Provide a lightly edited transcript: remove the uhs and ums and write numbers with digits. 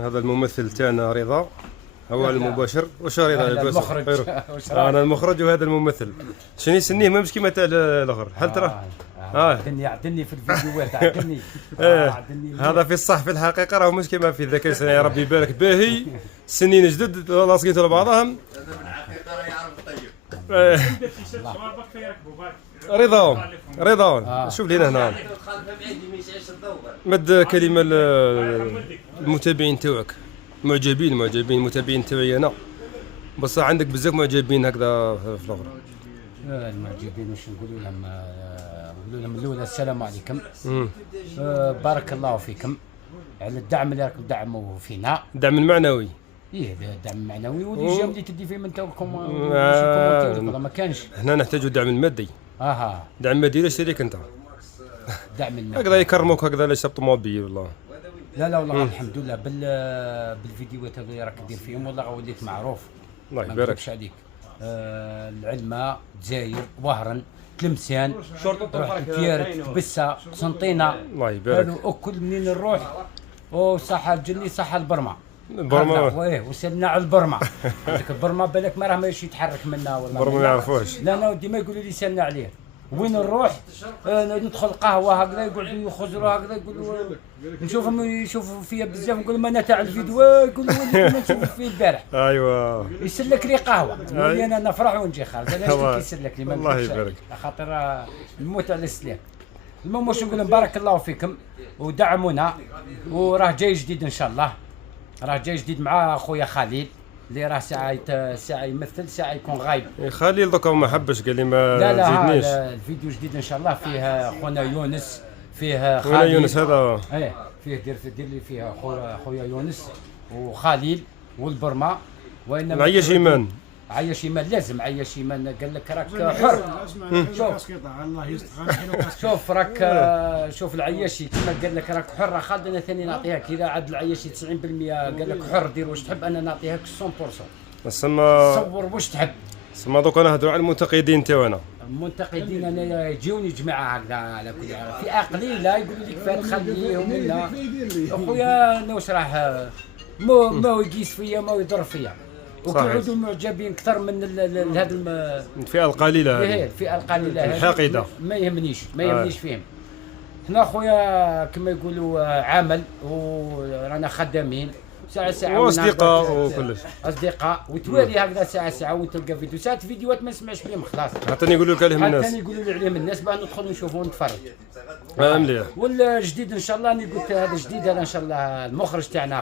هذا الممثل تاعنا رضا، هو المباشر. واش رضا لاباس؟ المخرج. انا المخرج وهذا الممثل. شنو سنيه ما مش كيما تاع الاخر، هل ترى؟ عدني في الفيديوهات عدني. هذا في الصح، في الحقيقه راه مش كيما في الذكاء الاصطناعي. ربي يبارك باهي، سنين جدد لاصقين لبعضهم. هذا في الحقيقه راه يعرف الطيب. رضا شوف لينا هنا، مد كلمه المتابعين تاعك. معجبين المتابعين تاعي انا، بصح عندك بزاف معجبين هكذا في الاخر. المعجبين واش نقولوا لهم؟ نقولوا لهم الاولى السلام عليكم. بارك الله فيكم على الدعم اللي راكم تدعموا فينا. الدعم المعنوي. الدعم المعنوي واللي اللي تدي فيه من توكم والله ما كانش. هنا نحتاجوا الدعم المادي. الدعم المادي لاش تريك انت؟ الدعم المادي هكذا يكرموك هكذا لاش طوموبيل والله. لا والله الحمد لله بالفيديوهات اللي راك دير فيهم والله وليت معروف. الله يبارك. ما نكذبش عليك. العلمة، الجزائر، وهران، تلمسان، تيارت، بسة، قسنطينة. الله يبارك. هذو الكل منين نروح وصحة الجني صحة البرمة. وصلنا على البرمة. هذيك البرمة بالك ما راه ماشي يتحرك منا ولا. البرمة ما يعرفوش. لا ديما يقولوا لي سالنا عليه. وين نروح ندخل قهوه هكذا يقعدوا يخزروا هكذا يقولوا نشوفهم يشوفوا فيا بزاف نقول لهم انا تاع الفيديو يقولوا ولي كنا نشوفوا فيه البارح. ايوا يسلك لي قهوه نقول لي انا نفرح ونجي خارج انا يسلك لي. الله يبارك. خاطر نموت على السلام. المهم واش نقول لهم بارك الله فيكم ودعمونا وراه جاي جديد ان شاء الله. راه جاي جديد مع خويا خليل اللي راه ساعه يمثل ساعه يكون غايب. خليل دوكا ما حبش قال لي ما تزيدنيش. لا الفيديو جديد ان شاء الله فيه خونا يونس، فيه خالد. خونا يونس هذا فيه دير لي فيه خويا يونس وخليل والبرمه. وانما عياش ايمان. عياش ايمان لازم عياش ايمان قال لك راك حر. شوف راك شوف العياشي كما قال لك راك حر. خالد انا ثاني نعطيها اذا عاد العياشي 90% قال لك حر دير واش تحب انا نعطيها 100%. صور واش تحب. سما دوك نهضروا على المنتقدين تاعنا. المنتقدين انا يجوني جماعه هكذا على كل فئه قليله يقولوا لك فات خليهم منا. اخويا انا واش راه ما يقيس فيا ما يضر فيا. وكيعودوا معجبين اكثر من هذا الفئه القليله هذه. الفئه القليله هذه الحاقده. ما يهمنيش فيهم. حنا خويا كما يقولوا عمل ورانا خدامين ساعه واصدقاء وكلش اصدقاء وتوالي هكذا ساعه وتلقى فيديو ساعات فيديوهات ما نسمعش بهم خلاص. حتى يقولوا لك عليهم الناس. حتى يقولوا لي عليهم الناس باه ندخل نشوفوا ونتفرج. مليح. والجديد ان شاء الله انا قلت هذا جديد هذا ان شاء الله المخرج تاعنا